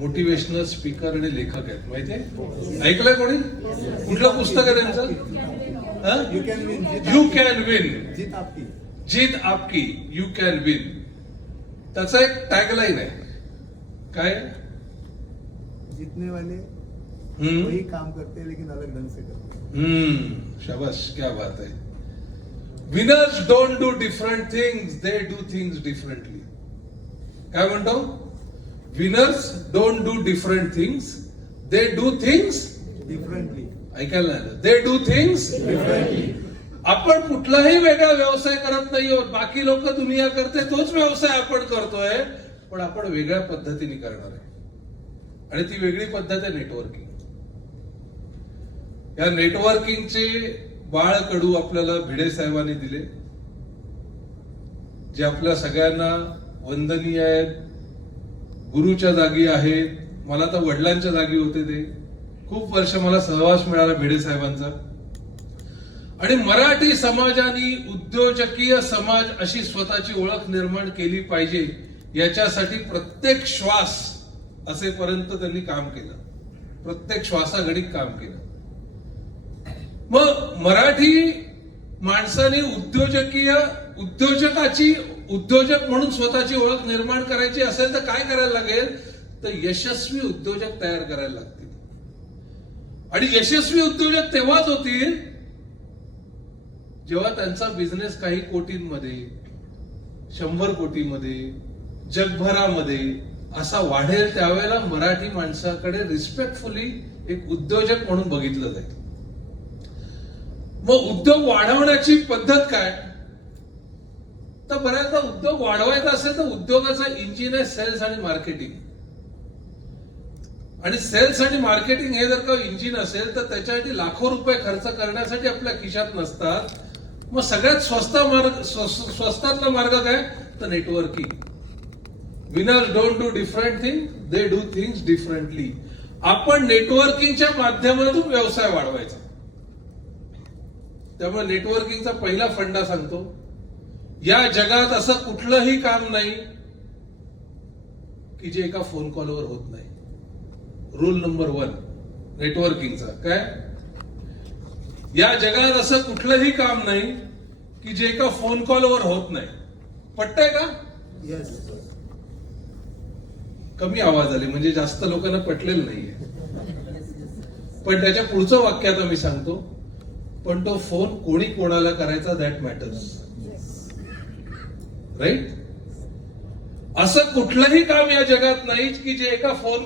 Motivational speaker आणि लेखक आहेत माहितीये ऐकलंय कोणी? कुठलं पुस्तक आहे त्यांचं? You can win you can win जीत आपकी. जीत आपकी यू कॅन विन त्याचा एक टॅगलाईन आहे. काय? जीतने वाले वही काम करते लेकिन अलग ढंग से करते. हैं हम्म. शाबाश क्या बात है winners don't do different things they do things differently काय म्हणतो? Winners don't do different things they do things differently ऐकायला आलं. दे डू थिंग्स डिफरेंटली आपण कुठलाही वेगळा व्यवसाय करत नाही आहोत. बाकी लोक दुनिया करते तोच व्यवसाय आपण करतोय. पण आपण वेगळ्या पद्धतीने करणार आहे. आणि ती वेगळी पद्धत आहे नेटवर्किंग या नेटवर्किंगचे बाळ कडू आपल्याला भिडे साहेबांनी दिले जे आपल्या सगळ्यांना वंदनीय आहेत. गुरुच्या जागी आहेत मला तर वडिलांच्या जागी होते ते. खूप वर्ष मला सहवास मिळाला भिडे साहेबांचा. आणि मराठी समाजाने उद्योजकीय समाज अशी स्वतःची ओळख निर्माण केली पाहिजे याच्यासाठी प्रत्येक श्वास असेपर्यंत त्यांनी काम केलं. प्रत्येक श्वासाघडीत काम केलं. मग मराठी माणसाने उद्योजकीय उद्योजकाची उद्योजक म्हणून स्वतःची ओळख निर्माण करायची असेल तर काय करायला लागेल? तर यशस्वी उद्योजक तयार करायला लागतील. आणि यशस्वी उद्योजक तेव्हाच होतील जेव्हा त्यांचा बिझनेस काही कोटींमध्ये शंभर कोटीमध्ये जगभरामध्ये असा वाढेल त्यावेळेला मराठी माणसाकडे रिस्पेक्टफुली एक उद्योजक म्हणून बघितलं जाईल. मग उद्योग वाढवण्याची पद्धत काय? तर बऱ्याचदा उद्योग वाढवायचा असेल तर उद्योगाचा इंजिन आहे सेल्स आणि मार्केटिंग आणि सेल्स आणि मार्केटिंग हे जर का इंजिन असेल तर त्याच्यासाठी लाखो रुपये खर्च करण्यासाठी आपल्या खिशात नसतात. मग सगळ्यात स्वस्त मार्ग स्व- स्वस्तातला मार्ग काय? तर networking winners don't do different thing they do things differently आपण नेटवर्किंगच्या माध्यमातून व्यवसाय वाढवायचा. त्यामुळे नेटवर्किंगचा पहिला फंडा सांगतो. या जगात असं कुठलंही काम नाही की जे एका फोन कॉलवर होत नाही. रूल नंबर वन नेटवर्किंगचा काय? या जगात असं कुठलंही काम नाही की जे एका फोन कॉलवर होत नाही. पटतंय का? यस कमी आवाज आले म्हणजे जास्त लोकांना पटलेलं नाहीये. पण त्याच्या पुढचं वाक्य आता मी सांगतो पण तो फोन कोणी कोणाला करायचा दॅट मॅटर्स राईट? असं कुठलंही काम या जगात नाही की जे एका फोन